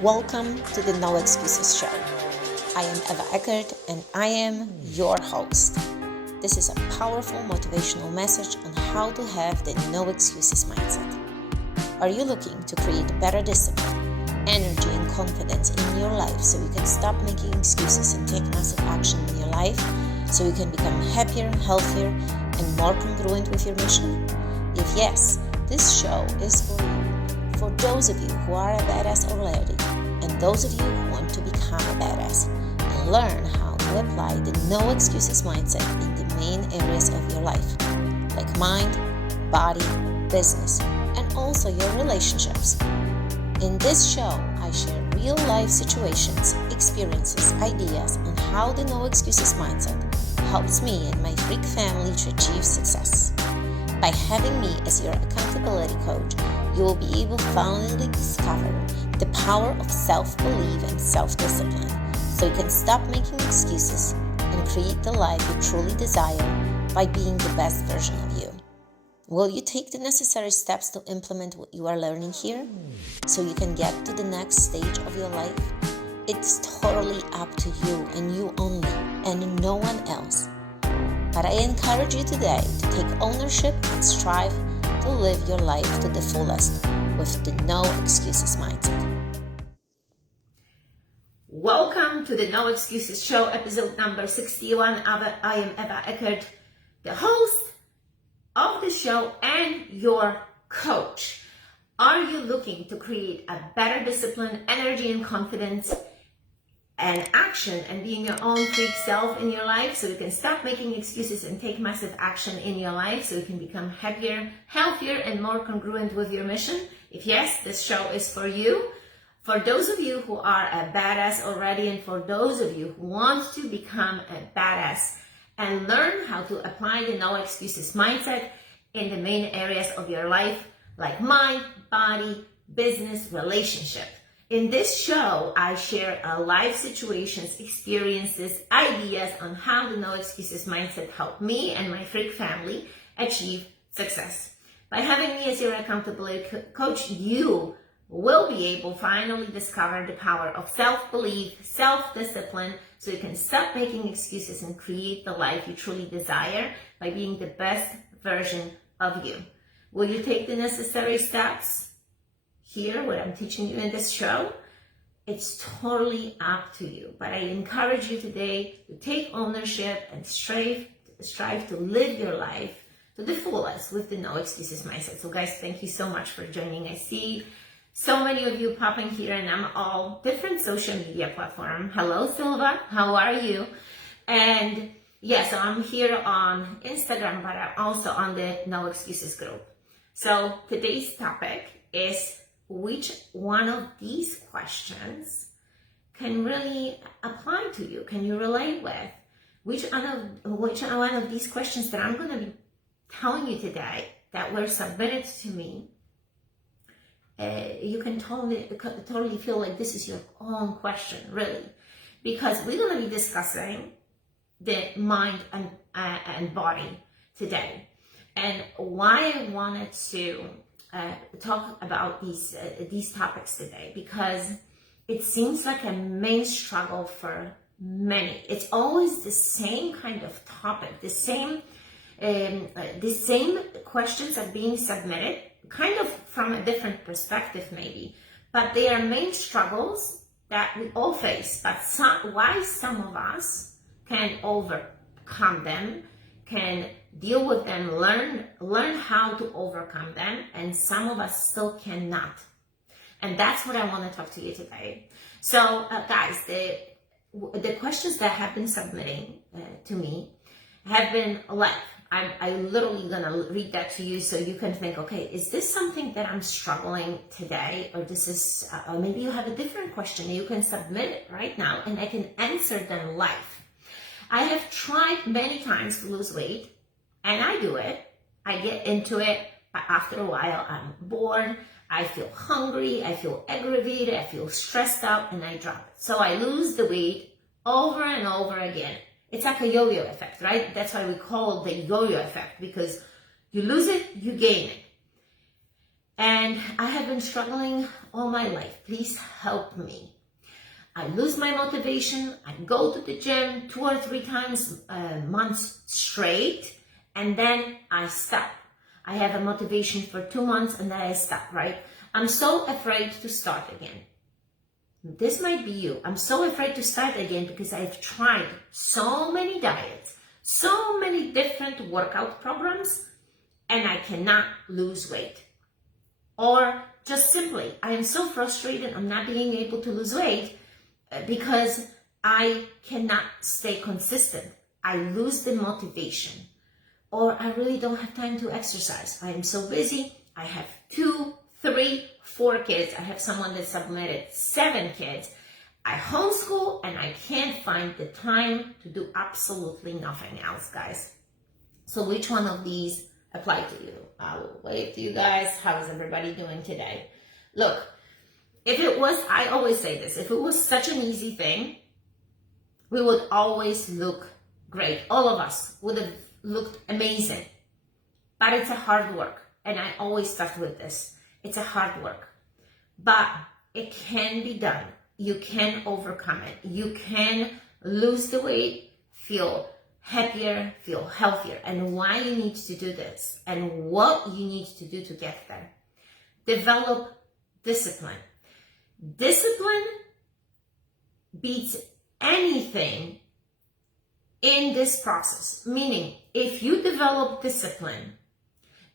Welcome to the No Excuses Show. I am Ewa Eckert and I am your host. This is a powerful motivational message on how to have the no excuses mindset. Are you looking to create better discipline, energy and confidence in your life so you can stop making excuses and take massive action in your life so you can become happier, healthier and more congruent with your mission? If yes, this show is for you. For those of you who are a badass already, and those of you who want to become a badass, and learn how to apply the no excuses mindset in the main areas of your life, like mind, body, business, and also your relationships. In this show, I share real life situations, experiences, ideas on how the no excuses mindset helps me and my freak family to achieve success. By having me as your accountability coach, you will be able to finally discover the power of self-belief and self-discipline so you can stop making excuses and create the life you truly desire by being the best version of you. Will you take the necessary steps to implement what you are learning here so you can get to the next stage of your life? It's totally up to you and you only, and no one else. But I encourage you today to take ownership and strive to live your life to the fullest with the no excuses mindset. Welcome to the No Excuses Show, episode number 61. I am Ewa Eckert, the host of the show and your coach. Are you looking to create a better discipline, energy, and confidence and action and being your own freak self in your life so you can stop making excuses and take massive action in your life so you can become happier, healthier, and more congruent with your mission? If yes, this show is for you. For those of you who are a badass already and for those of you who want to become a badass and learn how to apply the no excuses mindset in the main areas of your life like mind, body, business, relationship. In this show, I share life situations, experiences, ideas on how the no excuses mindset helped me and my freak family achieve success. By having me as your accountability coach, you will be able to finally discover the power of self-belief, self-discipline, so you can stop making excuses and create the life you truly desire by being the best version of you. Will you take the necessary steps? Here, what I'm teaching you in this show, it's totally up to you. But I encourage you today to take ownership and strive to live your life to the fullest with the no excuses mindset. So guys, thank you so much for joining. I see so many of you popping here and I'm all different social media platform. Hello, Silva. How are you? And yeah, so I'm here on Instagram, but I'm also on the No Excuses group. So today's topic is which one of these questions can really apply to you? Can you relate with? Which one of these questions that I'm going to be telling you today that were submitted to me, you can totally feel like this is your own question, really, because we're going to be discussing the mind and body today, and why I wanted to talk about these topics today, because it seems like a main struggle for many. It's always the same kind of topic, the same questions are being submitted, kind of from a different perspective maybe, but they are main struggles that we all face. But why some of us can overcome them, can deal with them, learn how to overcome them, and some of us still cannot. And that's what I want to talk to you today. So guys, the questions that have been submitting to me have been like, I'm literally gonna read that to you so you can think, okay, is this something that I'm struggling today, or this is, or maybe you have a different question, you can submit it right now and I can answer them live. I have tried many times to lose weight, and I do it. I get into it, but after a while, I'm bored, I feel hungry, I feel aggravated, I feel stressed out, and I drop it. So I lose the weight over and over again. It's like a yo-yo effect, right? That's why we call it the yo-yo effect, because you lose it, you gain it. And I have been struggling all my life. Please help me. I lose my motivation. I go to the gym 2 or 3 times a month straight, and then I stop. I have a motivation for 2 months and then I stop, right? I'm so afraid to start again. This might be you. I'm so afraid to start again because I've tried so many diets, so many different workout programs, and I cannot lose weight. Or just simply, I am so frustrated I'm not being able to lose weight because I cannot stay consistent. I lose the motivation. Or I really don't have time to exercise. I am so busy. I have 2, 3, 4 kids. I have someone that submitted 7 kids. I homeschool and I can't find the time to do absolutely nothing else, guys. So which one of these apply to you? I will wave to you guys. How is everybody doing today? Look, if it was, I always say this, if it was such an easy thing, we would always look great. All of us would have looked amazing. But it's a hard work. And I always start with this. It's a hard work. But it can be done. You can overcome it. You can lose the weight, feel happier, feel healthier. And why you need to do this and what you need to do to get there. Develop discipline. Discipline beats anything in this process. Meaning, if you develop discipline,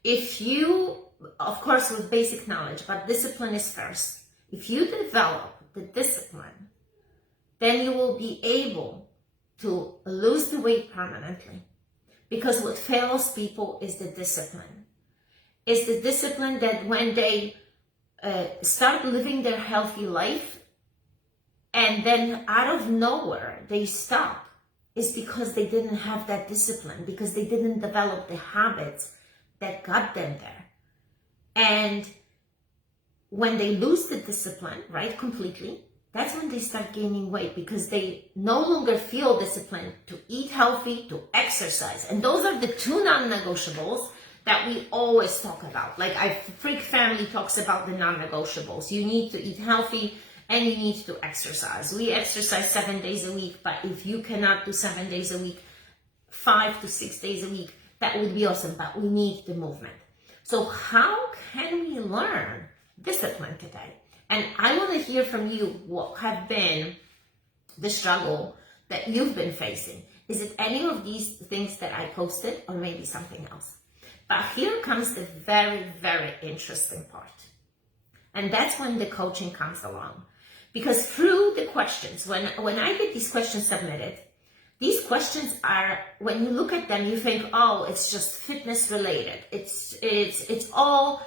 if you, of course, with basic knowledge, but discipline is first. If you develop the discipline, then you will be able to lose the weight permanently. Because what fails people is the discipline. It's the discipline that when they start living their healthy life and then out of nowhere they stop, is because they didn't have that discipline, because they didn't develop the habits that got them there. And when they lose the discipline, right, completely, that's when they start gaining weight, because they no longer feel disciplined to eat healthy, to exercise. And those are the 2 non-negotiables that we always talk about. Like Freak Family talks about the non-negotiables. You need to eat healthy and you need to exercise. We exercise 7 days a week, but if you cannot do 7 days a week, 5 to 6 days a week, that would be awesome, but we need the movement. So how can we learn discipline today? And I want to hear from you what have been the struggle that you've been facing. Is it any of these things that I posted or maybe something else? But here comes the very, very interesting part. And that's when the coaching comes along. Because through the questions, when I get these questions submitted, these questions are, when you look at them, you think, oh, it's just fitness related. It's all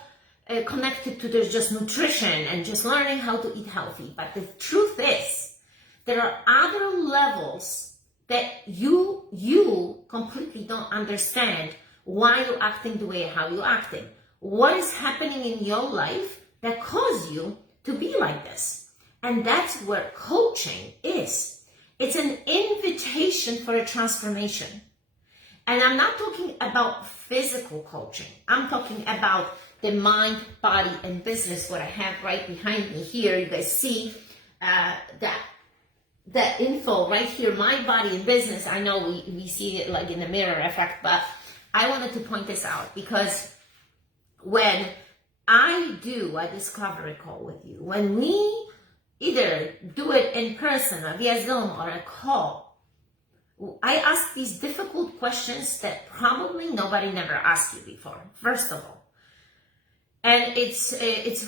connected to just nutrition and just learning how to eat healthy. But the truth is, there are other levels that you completely don't understand why you're acting the way how you're acting. What is happening in your life that caused you to be like this? And that's where coaching is. It's an invitation for a transformation. And I'm not talking about physical coaching. I'm talking about the mind, body, and business, what I have right behind me here. You guys see that info right here, mind, body, and business. I know we see it like in the mirror effect, but I wanted to point this out because when I do a discovery call with you, when we either do it in person or via Zoom or a call, I ask these difficult questions that probably nobody never asked you before, first of all. And it's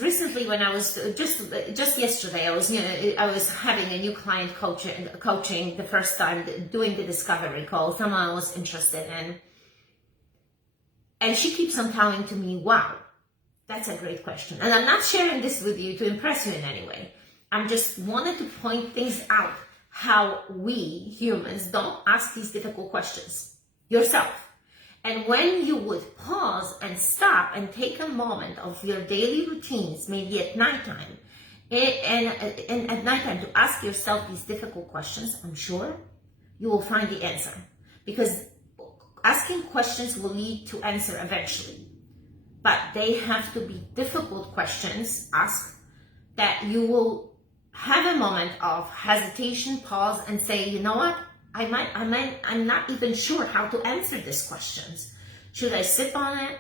recently when I was just yesterday, I was having a new client coaching the first time, doing the discovery call. Someone was interested in, and she keeps on telling to me, wow, that's a great question. And I'm not sharing this with you to impress you in any way. I just wanted to point things out, how we humans don't ask these difficult questions yourself. And when you would pause and stop and take a moment of your daily routines, maybe at nighttime, and at nighttime to ask yourself these difficult questions, I'm sure you will find the answer. Because asking questions will lead to answer eventually. but they have to be difficult questions asked that you will have a moment of hesitation, pause, and say, you know what? I'm not even sure how to answer these questions. Should I sip on it?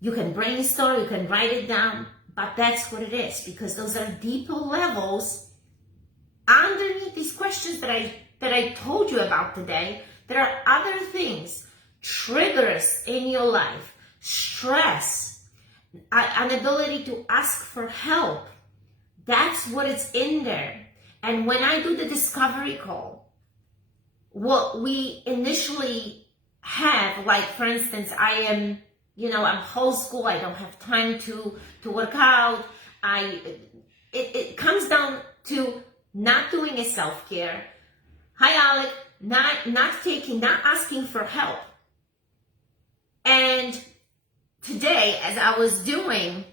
You can brainstorm, you can write it down, but that's what it is, because those are deeper levels underneath these questions that I told you about today. There are other things, triggers in your life, stress, an ability to ask for help. That's what is in there. And when I do the discovery call, what we initially have, like for instance, I'm homeschool, I don't have time to work out. It comes down to not doing a self-care. Hi, Alec, not asking for help. And today, as I was doing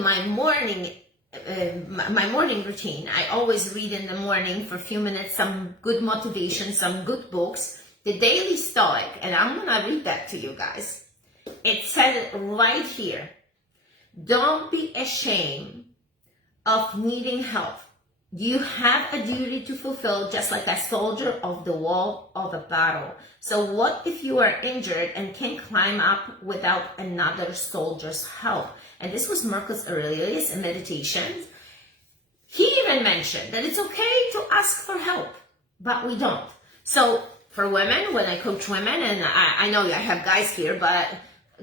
my morning routine, I always read in the morning for a few minutes some good motivation, some good books. The Daily Stoic, and I'm gonna read that to you guys. It says right here, don't be ashamed of needing help. You have a duty to fulfill, just like a soldier of the wall of a battle. So what if you are injured and can't climb up without another soldier's help? And this was Marcus Aurelius in Meditations. He even mentioned that it's okay to ask for help, but we don't. So for women, when I coach women, and I know I have guys here, but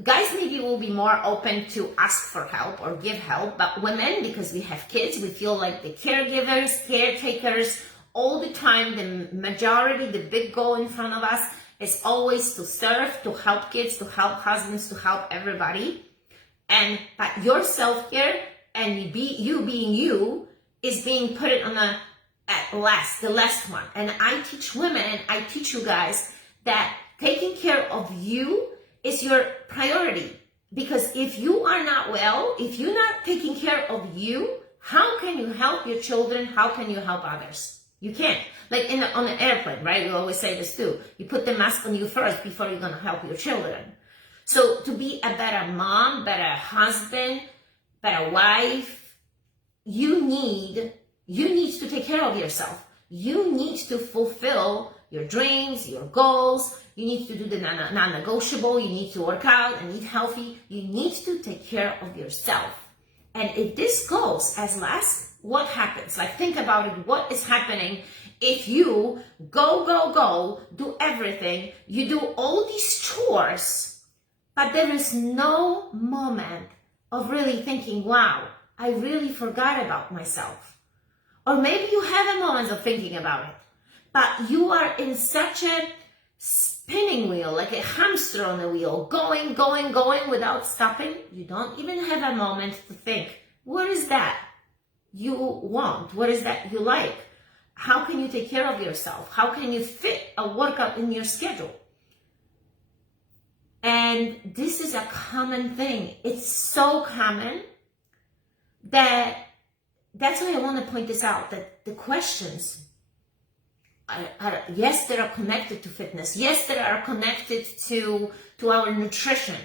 guys maybe will be more open to ask for help or give help, but women, because we have kids, we feel like the caregivers, caretakers, all the time, the majority, the big goal in front of us is always to serve, to help kids, to help husbands, to help everybody. But your self-care and you being you is being put on the last one. And I teach women, and I teach you guys that taking care of you is your priority. Because if you are not well, if you're not taking care of you, how can you help your children? How can you help others? You can't. Like on an airplane, right? We always say this too. You put the mask on you first before you're going to help your children. So to be a better mom, better husband, better wife, you need to take care of yourself. You need to fulfill your dreams, your goals. You need to do the non-negotiable. You need to work out and eat healthy. You need to take care of yourself. And if this goes as last, what happens? Like, think about it. What is happening if you go, do everything, you do all these chores, but there is no moment of really thinking, wow, I really forgot about myself. Or maybe you have a moment of thinking about it, but you are in such a spinning wheel, like a hamster on a wheel, going without stopping. You don't even have a moment to think, what is that you want? What is that you like? How can you take care of yourself? How can you fit a workout in your schedule? And this is a common thing. It's so common that's why I want to point this out, that the questions yes, they are connected to fitness. Yes, they are connected to our nutrition.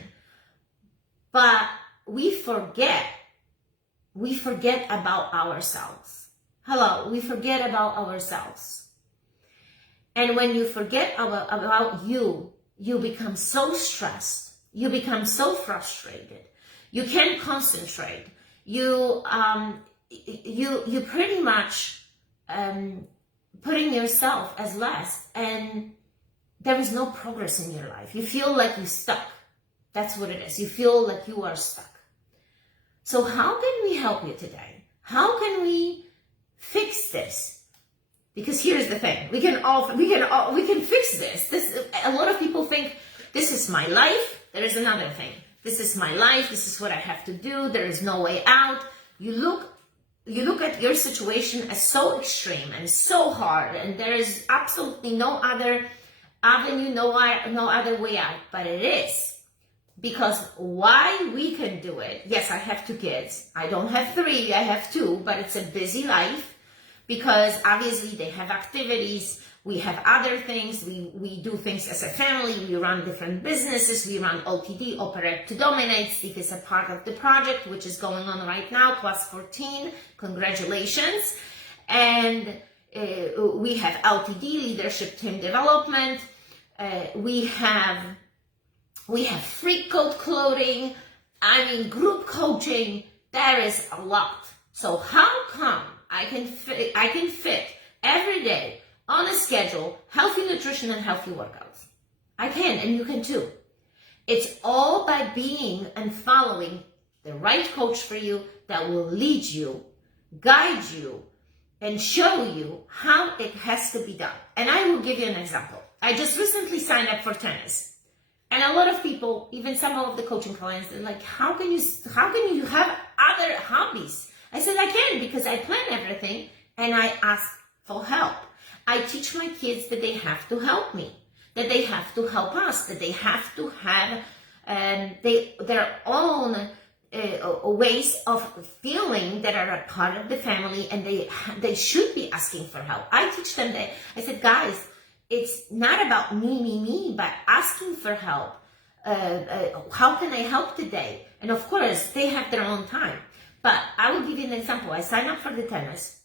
But we forget about ourselves. Hello, we forget about ourselves. And when you forget about you, you become so stressed. You become so frustrated. You can't concentrate. You pretty much putting yourself as last, and there is no progress in your life. You feel like you're stuck. That's what it is. You feel like you are stuck. So how can we help you today? How can we fix this? Because here's the thing: we can fix this. A lot of people think this is my life. There is another thing. This is my life. This is what I have to do. There is no way out. You look at your situation as so extreme and so hard, and there is absolutely no other avenue, no other way out. But it is. Because why we can do it, yes, I have 2 kids. I don't have 3, I have 2, but it's a busy life because obviously they have activities. We have other things. We do things as a family. We run different businesses. We run OTD, Operate to Dominate. Steve is a part of the project, which is going on right now, class 14. Congratulations. And we have LTD, Leadership Team Development. We have free code clothing. I mean, group coaching. There is a lot. So how come I can fit every day on a schedule, healthy nutrition and healthy workouts? I can, and you can too. It's all by being and following the right coach for you that will lead you, guide you, and show you how it has to be done. And I will give you an example. I just recently signed up for tennis. And a lot of people, even some of the coaching clients, they're like, how can you have other hobbies? I said, I can, because I plan everything and I ask for help. I teach my kids that they have to help me, that they have to help us, that they have to have their own ways of feeling that are a part of the family, and they should be asking for help. I teach them that. I said, guys, it's not about me, but asking for help. How can I help today? And of course, they have their own time. But I will give you an example. I signed up for the tennis,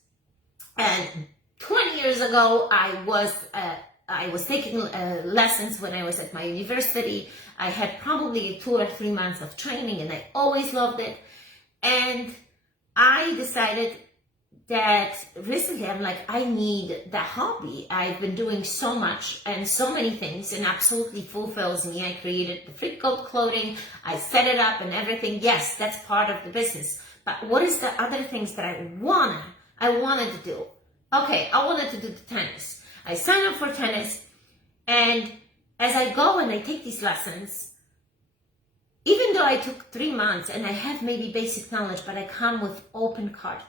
and 20 years ago, I was taking lessons when I was at my university. I had probably 2 or 3 months of training, and I always loved it. And I decided that recently I'm like, I need that hobby. I've been doing so much and so many things, and absolutely fulfills me. I created the free code clothing. I set it up and everything. Yes, that's part of the business. But what is the other things that I wanted to do? Okay, I wanted to do the tennis. I signed up for tennis, and as I go and I take these lessons, even though I took 3 months and I have maybe basic knowledge, but I come with open card.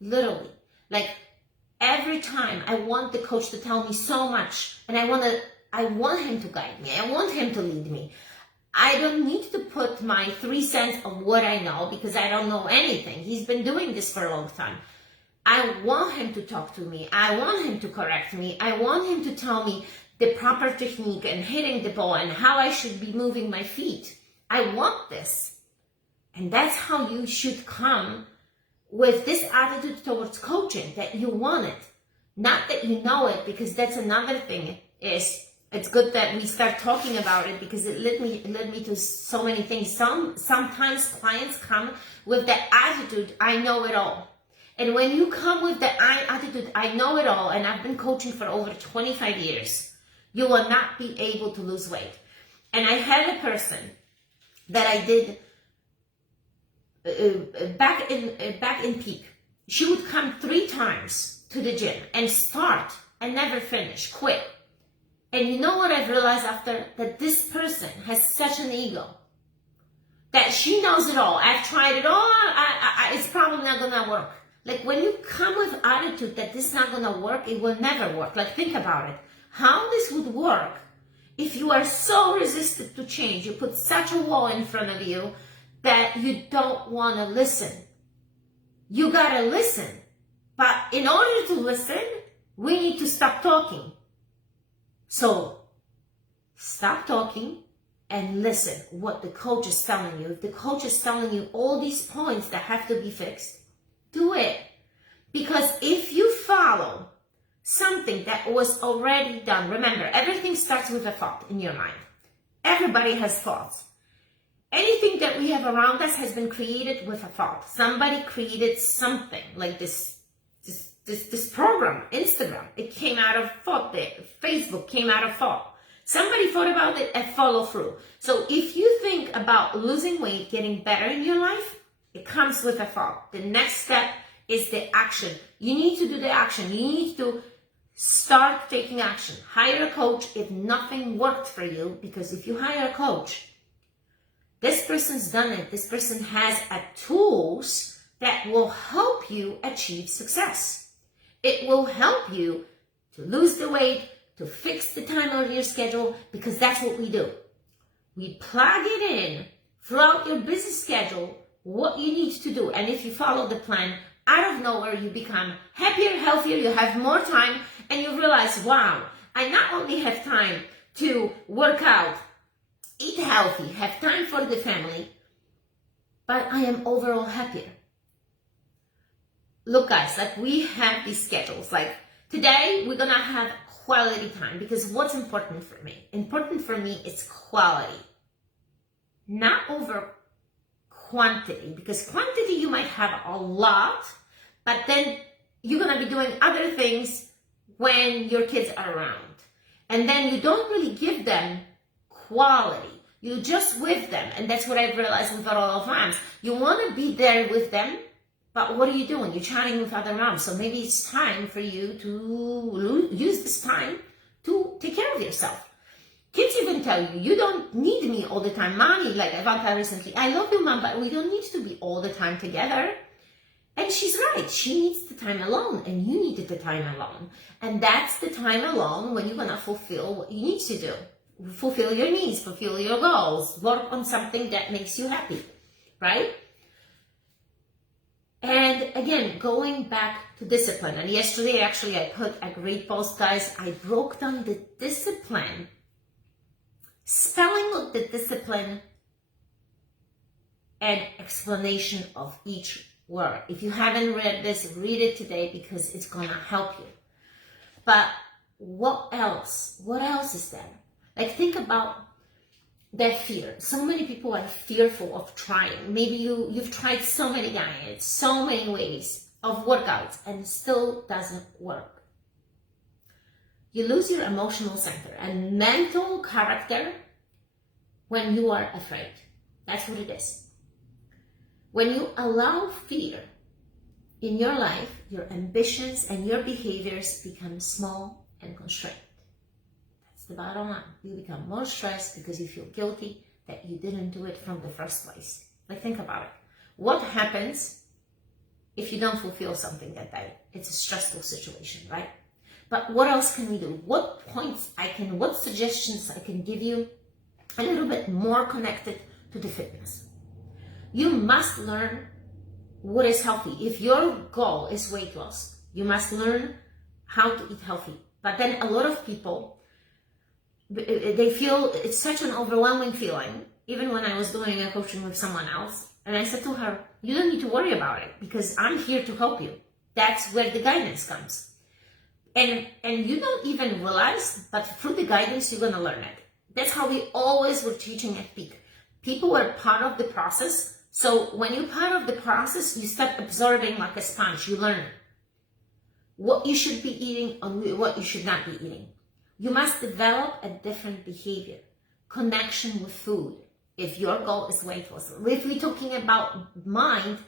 Literally. Like, every time I want the coach to tell me so much, and I want him to guide me. I want him to lead me. I don't need to put my 3 cents of what I know, because I don't know anything. He's been doing this for a long time. I want him to talk to me. I want him to correct me. I want him to tell me the proper technique and hitting the ball and how I should be moving my feet. I want this. And that's how you should come with this attitude towards coaching, that you want it. Not that you know it, because that's another thing. It's good that we start talking about it, because it led me to so many things. Sometimes clients come with the attitude, I know it all. And when you come with the attitude, I know it all, and I've been coaching for over 25 years, you will not be able to lose weight. And I had a person that I did back in peak. She would come 3 times to the gym and start and never finish, quit. And you know what I've realized after? That this person has such an ego, that she knows it all. I've tried it all. It's probably not gonna work. Like, when you come with attitude that this is not gonna work, it will never work. Like, think about it. How this would work if you are so resistant to change. You put such a wall in front of you that you don't want to listen. You gotta listen. But in order to listen, we need to stop talking. So, stop talking and listen what the coach is telling you. If the coach is telling you all these points that have to be fixed, do it. Because if you follow something that was already done, remember, everything starts with a thought in your mind. Everybody has thoughts. Anything that we have around us has been created with a thought. Somebody created something like this program, Instagram. It came out of thought. Facebook came out of thought. Somebody thought about it and follow through. So if you think about losing weight, getting better in your life, it comes with a thought. The next step is the action. You need to do the action. You need to start taking action. Hire a coach if nothing worked for you, because if you hire a coach, this person's done it. This person has tools that will help you achieve success. It will help you to lose the weight, to fix the time of your schedule, because that's what we do. We plug it in throughout your busy schedule, what you need to do. And if you follow the plan, out of nowhere, you become happier, healthier, you have more time, and you realize, wow, I not only have time to work out, eat healthy, have time for the family, but I am overall happier. Look, guys, like we have these schedules. Like today, we're gonna have quality time, because what's important for me? Important for me is quality, not over quantity, because quantity you might have a lot, but then you're gonna be doing other things when your kids are around, and then you don't really give them quality. You just with them, and that's what I've realized with all of moms. You want to be there with them, but what are you doing? You're chatting with other moms. So maybe it's time for you to use this time to take care of yourself. Kids even tell you, you don't need me all the time. Mommy, like Ivanka recently, I love you, Mom, but we don't need to be all the time together. And she's right. She needs the time alone, and you needed the time alone. And that's the time alone when you're going to fulfill what you need to do. Fulfill your needs, fulfill your goals, work on something that makes you happy, right? And again, going back to discipline. And yesterday, actually, I put a great post, guys. I broke down the discipline, spelling of the discipline, and explanation of each word. If you haven't read this, read it today, because it's going to help you. But what else? What else is there? Like, think about that fear. So many people are fearful of trying. Maybe you've tried so many diets, so many ways of workouts, and it still doesn't work. You lose your emotional center and mental character when you are afraid. That's what it is. When you allow fear in your life, your ambitions and your behaviors become small and constrained. The bottom line, you become more stressed because you feel guilty that you didn't do it from the first place. Like, think about it. What happens if you don't fulfill something that day? It's a stressful situation, right? But what else can we do? What suggestions I can give you a little bit more connected to the fitness? You must learn what is healthy. If your goal is weight loss, you must learn how to eat healthy. But then a lot of people, they feel it's such an overwhelming feeling. Even when I was doing a coaching with someone else, and I said to her, you don't need to worry about it, because I'm here to help you. That's where the guidance comes. And you don't even realize, but through the guidance, you're going to learn it. That's how we always were teaching at Peak. People were part of the process. So when you're part of the process, you start absorbing like a sponge. You learn what you should be eating and what you should not be eating. You must develop a different behavior, connection with food. If your goal is weight loss, if we're talking about mind,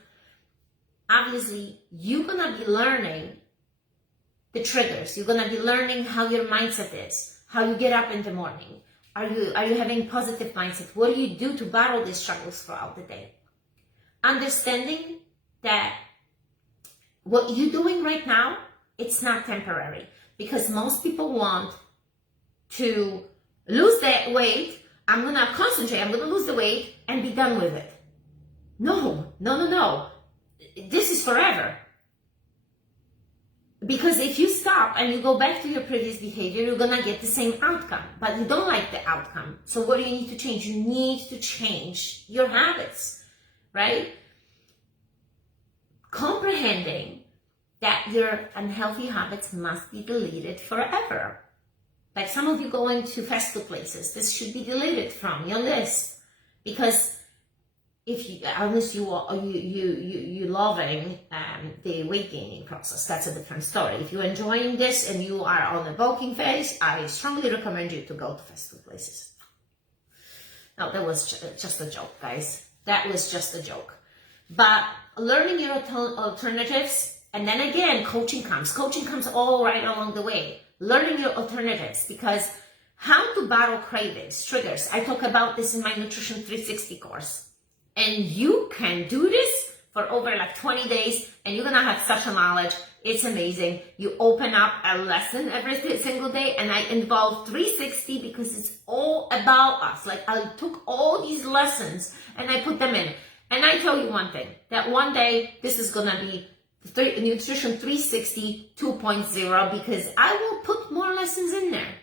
obviously you're gonna be learning the triggers. You're gonna be learning how your mindset is, how you get up in the morning. Are you having positive mindset? What do you do to battle these struggles throughout the day? Understanding that what you're doing right now, it's not temporary, because most people want to lose that weight. I'm going to concentrate, I'm going to lose the weight and be done with it. No. This is forever. Because if you stop and you go back to your previous behavior, you're going to get the same outcome, but you don't like the outcome. So what do you need to change? You need to change your habits, right? Comprehending that your unhealthy habits must be deleted forever. Like some of you going to fast food places, this should be deleted from your list, because if you, unless you loving the weight gaining process, that's a different story. If you're enjoying this and you are on a bulking phase, I strongly recommend you to go to fast food places. No, that was just a joke, guys. That was just a joke. But learning your alternatives, and then again, coaching comes. Coaching comes all right along the way. Learning your alternatives, because how to battle cravings, triggers. I talk about this in my Nutrition 360 course. And you can do this for over like 20 days and you're going to have such a knowledge. It's amazing. You open up a lesson every single day, and I involve 360 because it's all about us. Like I took all these lessons and I put them in. And I tell you one thing, that one day this is going to be Nutrition 360 2.0, because I will put more lessons in there.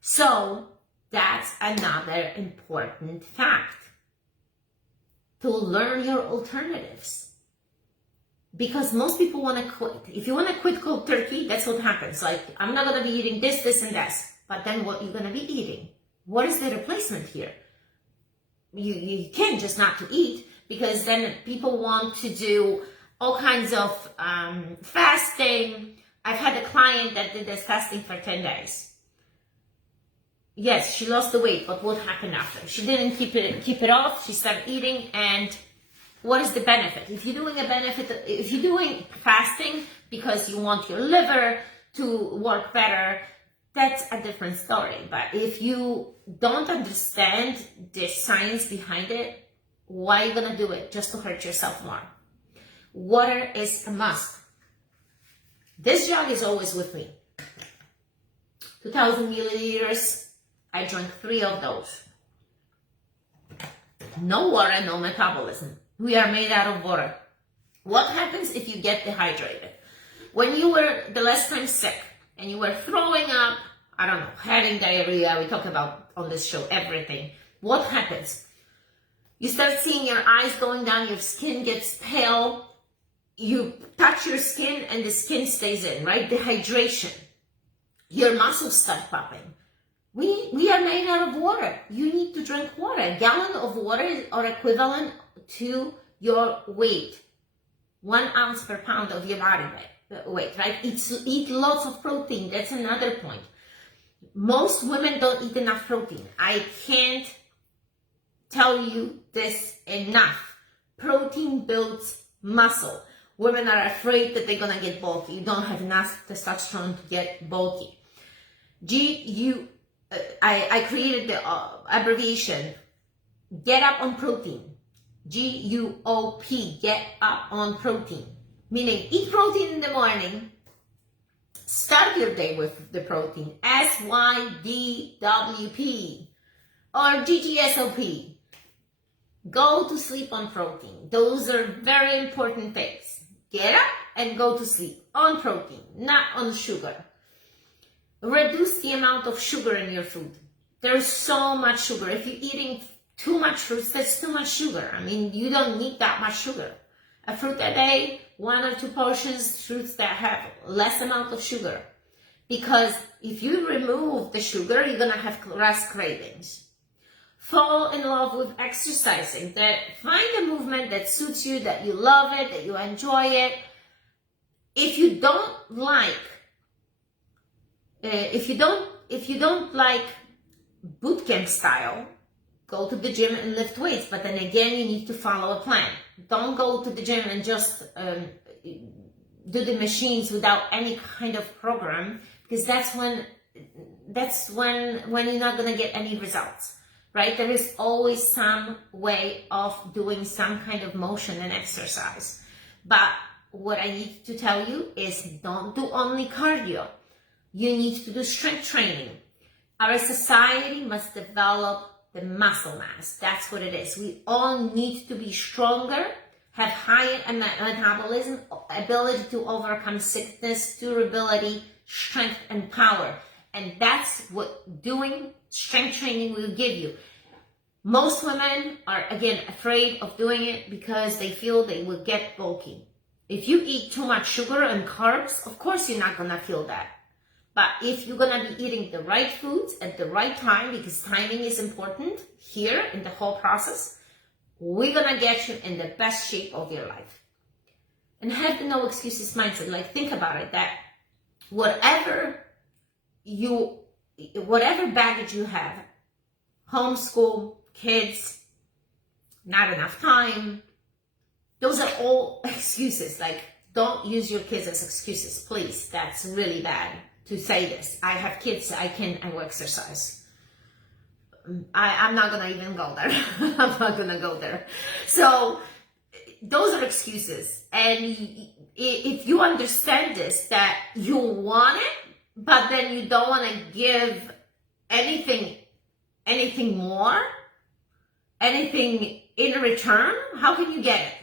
So that's another important fact, to learn your alternatives. Because most people want to quit. If you want to quit cold turkey, that's what happens. Like, I'm not going to be eating this, this, and this. But then what you're going to be eating? What is the replacement here? You can't just not to eat, because then people want to do all kinds of fasting. I've had a client that did this fasting for 10 days. Yes, she lost the weight, but what happened after? She didn't keep it off. She started eating, and what is the benefit? If you're doing fasting because you want your liver to work better, that's a different story. But if you don't understand the science behind it, why are you gonna do it? Just to hurt yourself more. Water is a must. This jug is always with me. 2,000 milliliters. I drank 3 of those. No water, no metabolism. We are made out of water. What happens if you get dehydrated? When you were the last time sick and you were throwing up, I don't know, having diarrhea, we talk about on this show everything. What happens? You start seeing your eyes going down, your skin gets pale, you touch your skin and the skin stays in, right? Dehydration. Your muscles start popping. We are made out of water. You need to drink water. A gallon of water are equivalent to your weight. 1 ounce per pound of your body weight, right? Eat lots of protein. That's another point. Most women don't eat enough protein. I can't tell you this enough. Protein builds muscle. Women are afraid that they're gonna get bulky. You don't have enough testosterone to get bulky. I created the abbreviation, get up on protein. GUOP, get up on protein. Meaning, eat protein in the morning, start your day with the protein, SYDWP or GGSOP. Go to sleep on protein. Those are very important things. Get up and go to sleep on protein, not on sugar. Reduce the amount of sugar in your food. There's so much sugar. If you're eating too much fruits, that's too much sugar. I mean, you don't need that much sugar. A fruit a day, 1 or 2 portions, fruits that have less amount of sugar. Because if you remove the sugar, you're gonna have less cravings. Fall in love with exercising. Find a movement that suits you, that you love it, that you enjoy it. If you don't like boot camp style, go to the gym and lift weights, but then again, you need to follow a plan. Don't go to the gym and just do the machines without any kind of program, because that's when you're not gonna get any results, right? There is always some way of doing some kind of motion and exercise. But what I need to tell you is, don't do only cardio. You need to do strength training. Our society must develop the muscle mass. That's what it is. We all need to be stronger, have higher metabolism, ability to overcome sickness, durability, strength, and power. And that's what doing strength training will give you. Most women are, again, afraid of doing it because they feel they will get bulky. If you eat too much sugar and carbs, of course you're not gonna feel that. But if you're gonna be eating the right foods at the right time, because timing is important here in the whole process, we're gonna get you in the best shape of your life. And have the no excuses mindset. Like, think about it, that whatever baggage you have, homeschool, kids, not enough time, those are all excuses. Like, don't use your kids as excuses, please. That's really bad to say this. I have kids, I will exercise. I'm not gonna even go there. I'm not gonna go there. So those are excuses. And if you understand this, that you want it, but then you don't want to give anything more, anything in return, how can you get it?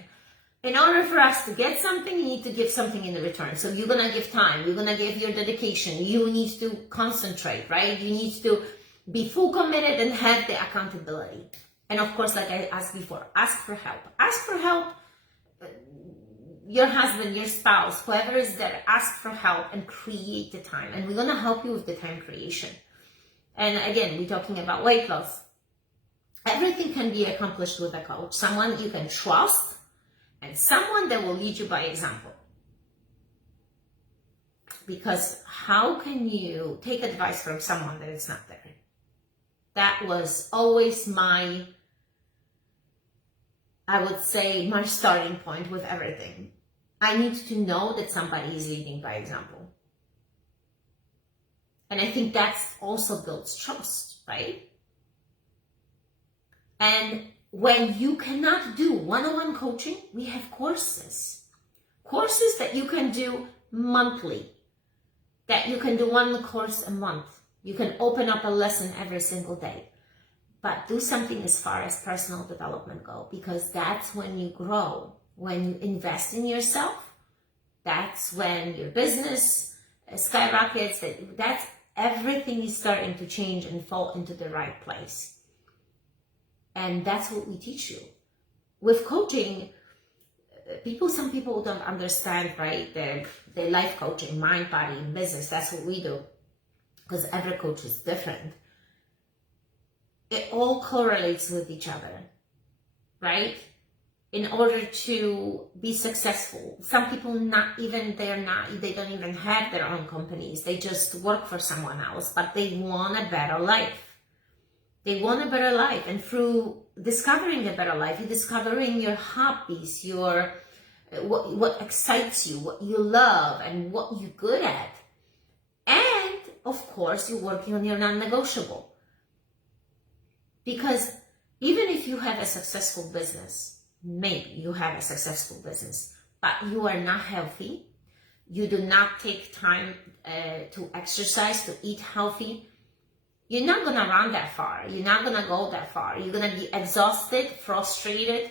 in order for us to get something, you need to give something in return. So you're going to give time, you're going to give your dedication, you need to concentrate, right? You need to be full committed and have the accountability. And of course, like I asked before, ask for help. Ask for help. Your husband, your spouse, whoever is there, ask for help and create the time. And we're going to help you with the time creation. And again, we're talking about weight loss. Everything can be accomplished with a coach, someone you can trust, and someone that will lead you by example. Because how can you take advice from someone that is not there? That was always my, I would say, my starting point with everything. I need to know that somebody is leading by example. And I think that also builds trust, right? And when you cannot do one-on-one coaching, we have courses. Courses that you can do monthly, that you can do one course a month. You can open up a lesson every single day. But do something as far as personal development go, because that's when you grow. When you invest in yourself, that's when your business skyrockets. That's everything is starting to change and fall into the right place. And that's what we teach you. With coaching, some people don't understand, right? The life coaching, mind, body, and business. That's what we do, because every coach is different. It all correlates with each other, right? In order to be successful, some people they don't even have their own companies. They just work for someone else, but they want a better life. They want a better life. And through discovering a better life, you're discovering your hobbies, what excites you, what you love, and what you're good at. And of course, you're working on your non-negotiable. Because even if you have a successful business, maybe you have a successful business, but you are not healthy, you do not take time to exercise, to eat healthy, you're not going to run that far. You're not going to go that far. You're going to be exhausted, frustrated.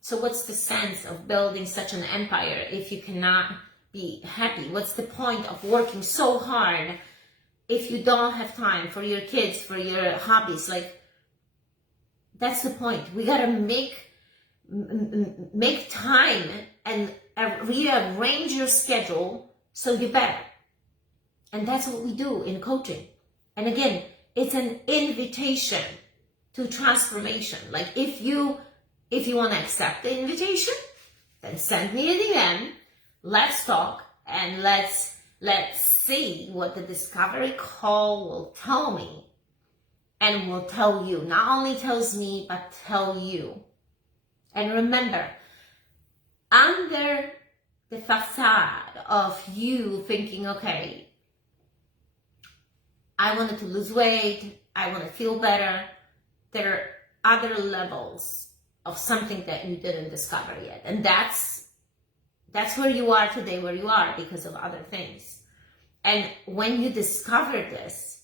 So what's the sense of building such an empire if you cannot be happy? What's the point of working so hard if you don't have time for your kids, for your hobbies? Like, that's the point. We got to make time and rearrange your schedule so you're better. And that's what we do in coaching. And again, it's an invitation to transformation. Like, if you want to accept the invitation, then send me a DM. Let's talk and let's see what the discovery call will tell me, and will tell you. Not only tells me, but tell you. And remember, under the facade of you thinking, okay, I wanted to lose weight, I want to feel better, there are other levels of something that you didn't discover yet. And that's where you are today, where you are, because of other things. And when you discover this,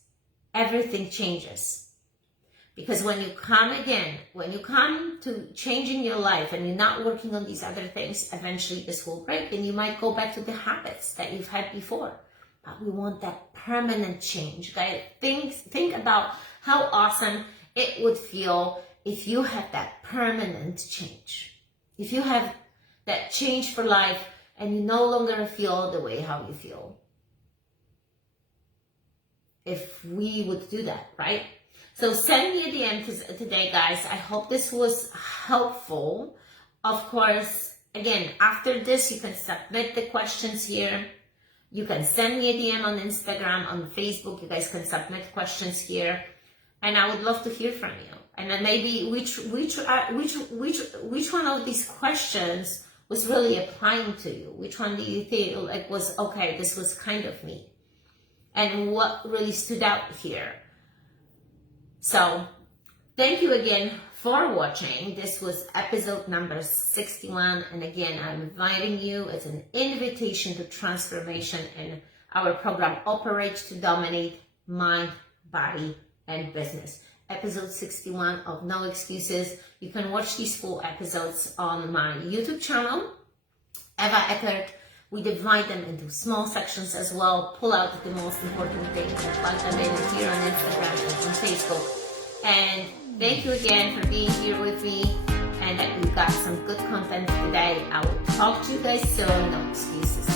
everything changes. Because when you come to changing your life and you're not working on these other things, eventually this will break and you might go back to the habits that you've had before. But we want that permanent change, guys. Think about how awesome it would feel if you had that permanent change. If you have that change for life and you no longer feel the way how you feel. If we would do that, right? So send me a DM today, guys. I hope this was helpful. Of course, again, after this, you can submit the questions here. You can send me a DM on Instagram, on Facebook. You guys can submit questions here, and I would love to hear from you. And then maybe which one of these questions was really applying to you? Which one do you feel like was okay? This was kind of me, and what really stood out here? So, thank you again for watching. This was episode number 61. And again, I'm inviting you. It's an invitation to transformation in our program, Operate to Dominate Mind, Body, and Business. Episode 61 of No Excuses. You can watch these full episodes on my YouTube channel. Ewa Eckert. We divide them into small sections as well, pull out the most important things and plug them in here on Instagram and on Facebook. And thank you again for being here with me, and that you got some good content today. I will talk to you guys soon. No excuses.